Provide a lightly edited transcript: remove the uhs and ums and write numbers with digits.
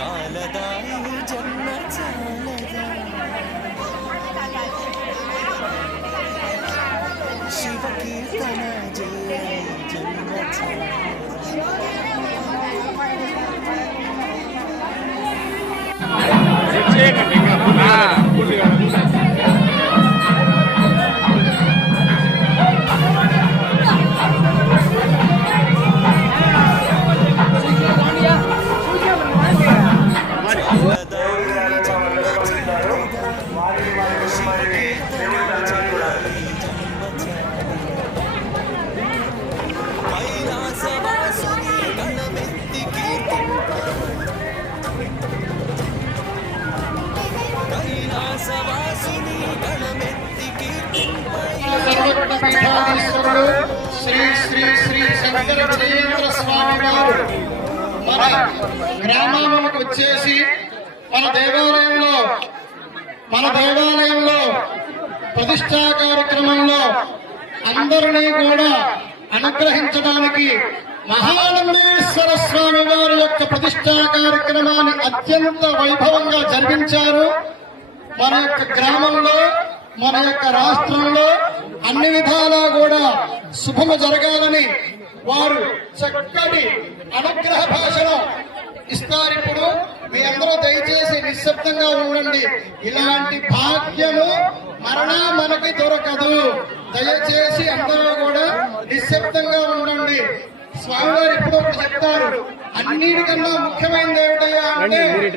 చాలదా జన్మ చాలదా శివ కీర్తన జయ జన్మ శ్రీ శ్రీ శ్రీ శంకర విజయేంద్ర స్వామి వారు మన గ్రామాలకు వచ్చేసి మన దేవాలయంలో ప్రతిష్టా కార్యక్రమంలో అందరినీ కూడా అనుగ్రహించడానికి మహానందేశ్వర స్వామి వారి యొక్క ప్రతిష్టా కార్యక్రమాన్ని అత్యంత వైభవంగా జరిపించారు. మన యొక్క గ్రామంలో మన యొక్క రాష్ట్రంలో అన్ని విధాలా కూడా శుభము జరగాలని వారు చక్కటి అనుగ్రహ భాషను ఇస్తారు. ఇప్పుడు మీ అందరూ దయచేసి నిశ్శబ్దంగా ఉండండి. ఇలాంటి భాగ్యము మరణా మనకి దొరకదు. దయచేసి అందరూ కూడా నిశ్శబ్దంగా ఉండండి. స్వామివారు ఇప్పుడు ఒకటి చెప్తారు. అన్నిటికన్నా ముఖ్యమైనది ఏమిటయ్యా అంటే वीर